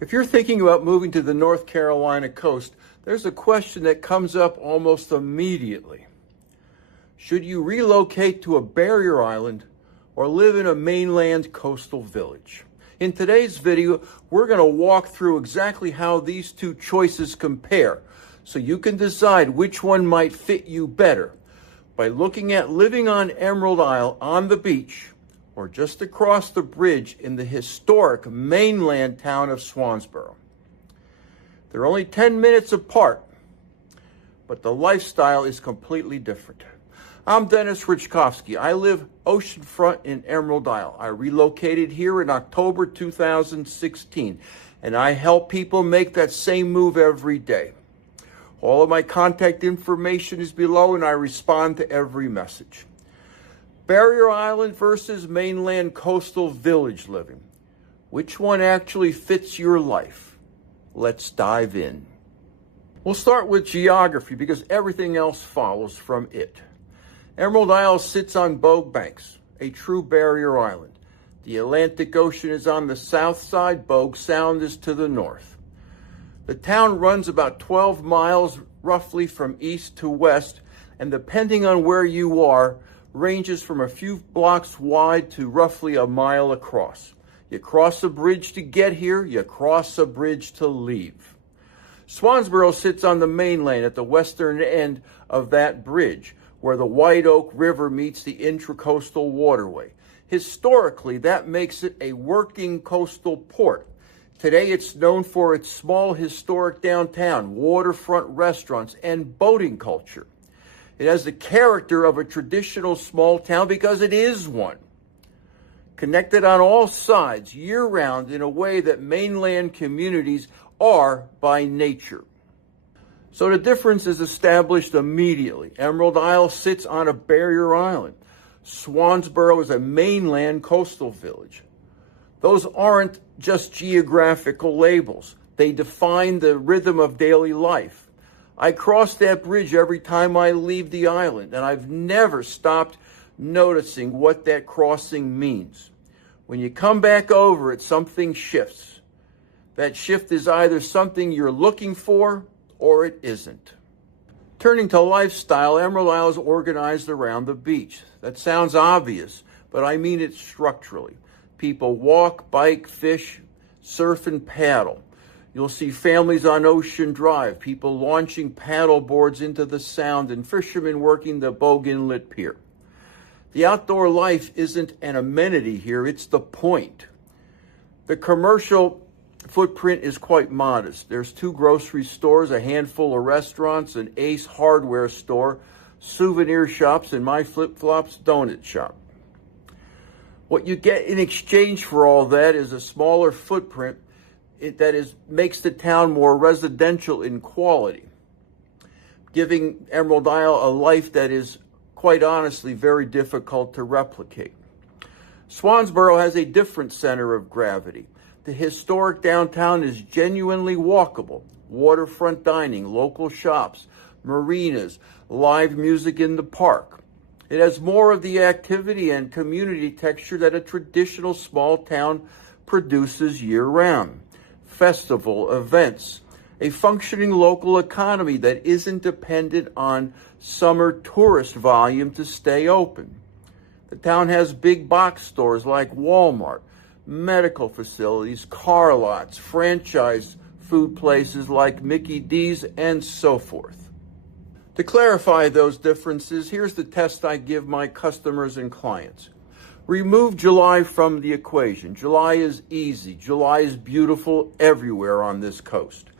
If you're thinking about moving to the North Carolina coast, there's a question that comes up almost immediately. Should you relocate to a barrier island or live in a mainland coastal village? In today's video, we're going to walk through exactly how these two choices compare so you can decide which one might fit you better by looking at living on Emerald Isle on the beach or just across the bridge in the historic mainland town of Swansboro. They're only 10 minutes apart, but the lifestyle is completely different. I'm Denis Raczkowski. I live oceanfront in Emerald Isle. I relocated here in October 2016, and I help people make that same move every day. All of my contact information is below, and I respond to every message. Barrier Island versus mainland coastal village living. Which one actually fits your life? Let's dive in. We'll start with geography because everything else follows from it. Emerald Isle sits on Bogue Banks, a true barrier island. The Atlantic Ocean is on the south side, Bogue Sound is to the north. The town runs about 12 miles roughly from east to west, and depending on where you are, ranges from a few blocks wide to roughly a mile across. You cross a bridge to get here, you cross a bridge to leave. Swansboro sits on the mainland at the western end of that bridge, where the White Oak River meets the intracoastal waterway. Historically, that makes it a working coastal port. Today, it's known for its small historic downtown, waterfront restaurants, and boating culture. It has the character of a traditional small town because it is one. Connected on all sides, year-round, in a way that mainland communities are by nature. So the difference is established immediately. Emerald Isle sits on a barrier island. Swansboro is a mainland coastal village. Those aren't just geographical labels. They define the rhythm of daily life. I cross that bridge every time I leave the island, and I've never stopped noticing what that crossing means. When you come back over it, something shifts. That shift is either something you're looking for or it isn't. Turning to lifestyle, Emerald Isle is organized around the beach. That sounds obvious, but I mean it structurally. People walk, bike, fish, surf, and paddle. You'll see families on Ocean Drive, people launching paddle boards into the Sound, and fishermen working the Bogue Inlet Pier. The outdoor life isn't an amenity here, it's the point. The commercial footprint is quite modest. There's 2 grocery stores, a handful of restaurants, an Ace hardware store, souvenir shops, and My Flip Flops donut shop. What you get in exchange for all that is a smaller footprint makes the town more residential in quality, giving Emerald Isle a life that is, quite honestly, very difficult to replicate. Swansboro has a different center of gravity. The historic downtown is genuinely walkable. Waterfront dining, local shops, marinas, live music in the park. It has more of the activity and community texture that a traditional small town produces year-round. Festival, events, a functioning local economy that isn't dependent on summer tourist volume to stay open. The town has big box stores like Walmart, medical facilities, car lots, franchise food places like Mickey D's, and so forth. To clarify those differences, here's the test I give my customers and clients. Remove July from the equation. July is easy. July is beautiful everywhere on this coast.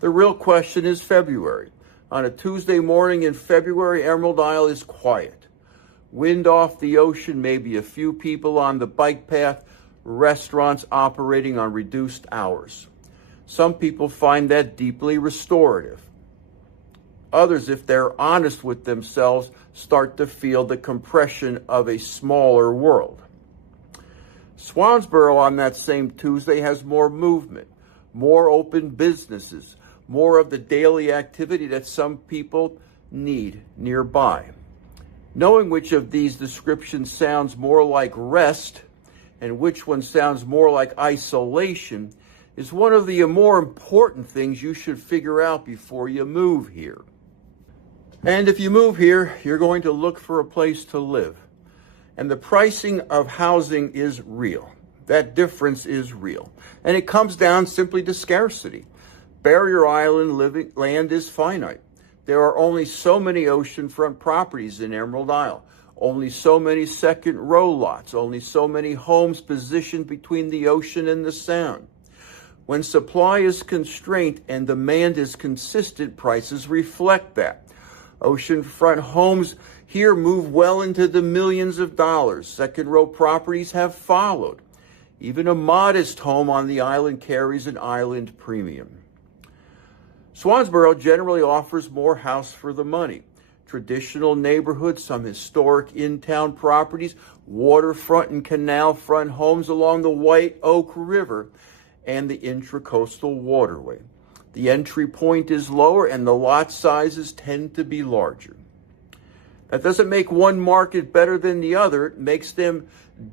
The real question is February. On a Tuesday morning in February, Emerald Isle is quiet. Wind off the ocean, maybe a few people on the bike path, restaurants operating on reduced hours. Some people find that deeply restorative. Others, if they're honest with themselves, start to feel the compression of a smaller world. Swansboro on that same Tuesday has more movement, more open businesses, more of the daily activity that some people need nearby. Knowing which of these descriptions sounds more like rest and which one sounds more like isolation is one of the more important things you should figure out before you move here. And if you move here, you're going to look for a place to live. And the pricing of housing is real. That difference is real. And it comes down simply to scarcity. Barrier Island land is finite. There are only so many oceanfront properties in Emerald Isle, only so many second row lots, only so many homes positioned between the ocean and the sound. When supply is constrained and demand is consistent, prices reflect that. Oceanfront homes here move well into the millions of dollars. Second row properties have followed. Even a modest home on the island carries an island premium. Swansboro generally offers more house for the money. Traditional neighborhoods, some historic in-town properties, waterfront and canal front homes along the White Oak River and the intracoastal waterway. The entry point is lower and the lot sizes tend to be larger. That doesn't make one market better than the other. It makes them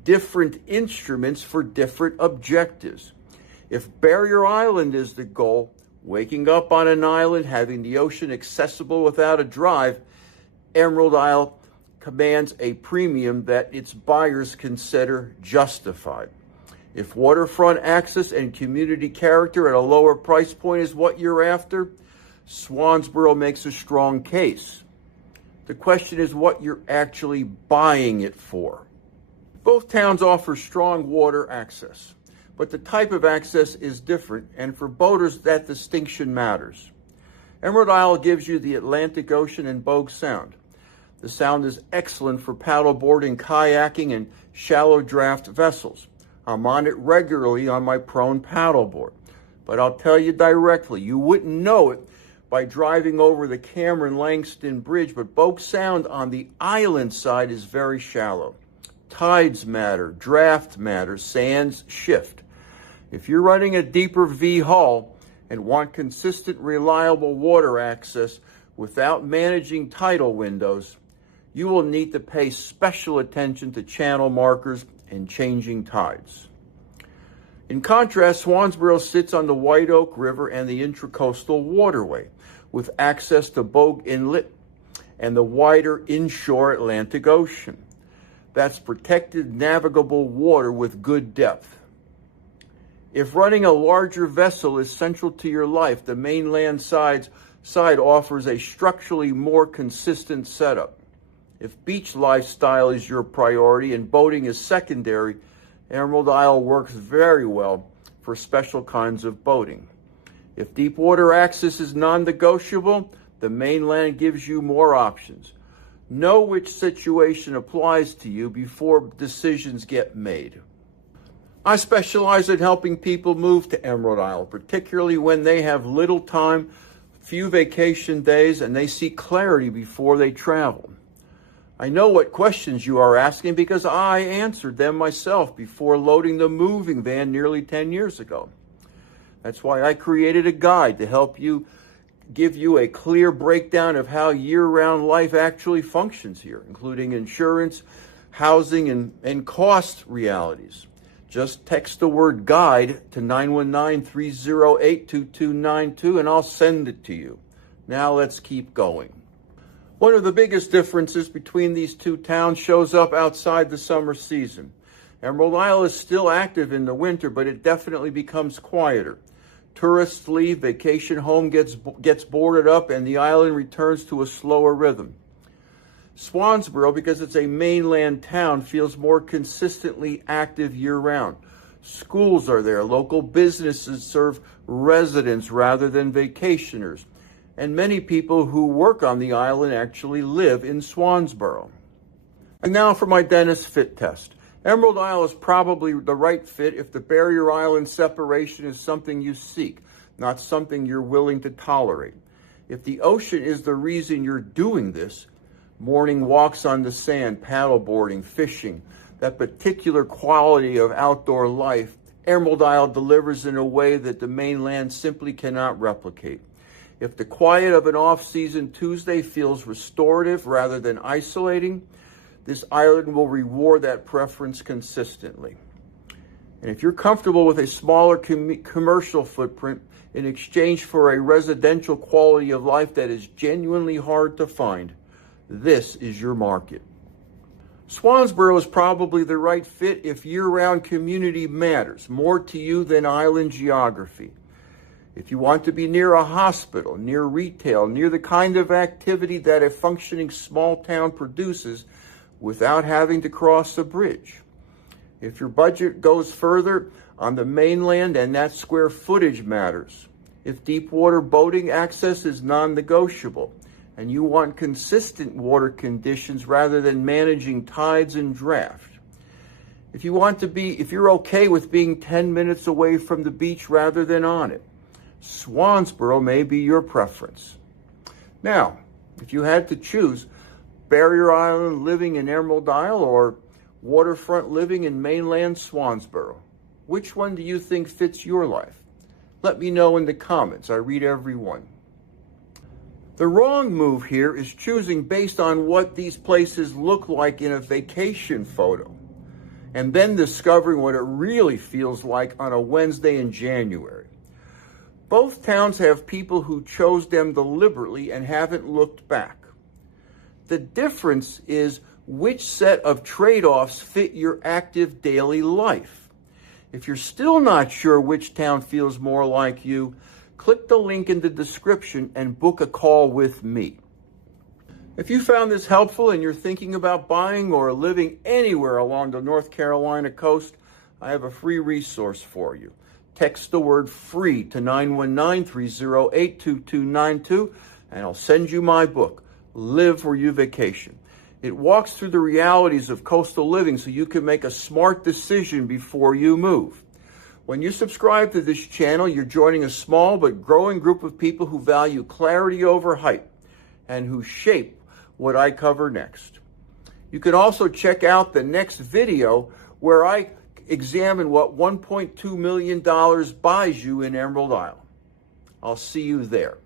different instruments for different objectives. If Barrier Island is the goal, waking up on an island, having the ocean accessible without a drive, Emerald Isle commands a premium that its buyers consider justified. If waterfront access and community character at a lower price point is what you're after, Swansboro makes a strong case. The question is what you're actually buying it for. Both towns offer strong water access, but the type of access is different, and for boaters that distinction matters. Emerald Isle gives you the Atlantic Ocean and Bogue Sound. The Sound is excellent for paddleboarding, kayaking, and shallow draft vessels. I'm on it regularly on my prone paddleboard. But I'll tell you directly, you wouldn't know it by driving over the Cameron-Langston Bridge, but Bogue Sound on the island side is very shallow. Tides matter, draft matters, sands shift. If you're running a deeper V hull and want consistent, reliable water access without managing tidal windows, you will need to pay special attention to channel markers and changing tides. In contrast, Swansboro sits on the White Oak River and the intracoastal waterway, with access to Bogue Inlet and the wider inshore Atlantic Ocean. That's protected, navigable water with good depth. If running a larger vessel is central to your life, the mainland side offers a structurally more consistent setup. If beach lifestyle is your priority and boating is secondary, Emerald Isle works very well for special kinds of boating. If deep water access is non-negotiable, the mainland gives you more options. Know which situation applies to you before decisions get made. I specialize in helping people move to Emerald Isle, particularly when they have little time, few vacation days, and they seek clarity before they travel. I know what questions you are asking because I answered them myself before loading the moving van nearly 10 years ago. That's why I created a guide to help you, give you a clear breakdown of how year-round life actually functions here, including insurance, housing, and cost realities. Just text the word guide to 919-308-2292 and I'll send it to you. Now let's keep going. One of the biggest differences between these two towns shows up outside the summer season. Emerald Isle is still active in the winter, but it definitely becomes quieter. Tourists leave, vacation home gets boarded up, and the island returns to a slower rhythm. Swansboro, because it's a mainland town, feels more consistently active year-round. Schools are there. Local businesses serve residents rather than vacationers. And many people who work on the island actually live in Swansboro. And now for my Denis Fit Test. Emerald Isle is probably the right fit if the Barrier Island separation is something you seek, not something you're willing to tolerate. If the ocean is the reason you're doing this, morning walks on the sand, paddleboarding, fishing, that particular quality of outdoor life, Emerald Isle delivers in a way that the mainland simply cannot replicate. If the quiet of an off-season Tuesday feels restorative rather than isolating, this island will reward that preference consistently. And if you're comfortable with a smaller commercial footprint in exchange for a residential quality of life that is genuinely hard to find, this is your market. Swansboro is probably the right fit if year-round community matters more to you than island geography. If you want to be near a hospital, near retail, near the kind of activity that a functioning small town produces without having to cross a bridge. If your budget goes further on the mainland and that square footage matters. If deep water boating access is non-negotiable and you want consistent water conditions rather than managing tides and draft. If you're okay with being 10 minutes away from the beach rather than on it, Swansboro may be your preference. Now, if you had to choose Barrier Island living in Emerald Isle or waterfront living in mainland Swansboro, which one do you think fits your life? Let me know in the comments. I read every one. The wrong move here is choosing based on what these places look like in a vacation photo, and then discovering what it really feels like on a Wednesday in January. Both towns have people who chose them deliberately and haven't looked back. The difference is which set of trade-offs fit your active daily life. If you're still not sure which town feels more like you, click the link in the description and book a call with me. If you found this helpful and you're thinking about buying or living anywhere along the North Carolina coast, I have a free resource for you. Text the word FREE to 919-308-2292 and I'll send you my book, Live Where You Vacation. It walks through the realities of coastal living so you can make a smart decision before you move. When you subscribe to this channel, you're joining a small but growing group of people who value clarity over hype and who shape what I cover next. You can also check out the next video where I examine what $1.2 million buys you in Emerald Isle. I'll see you there.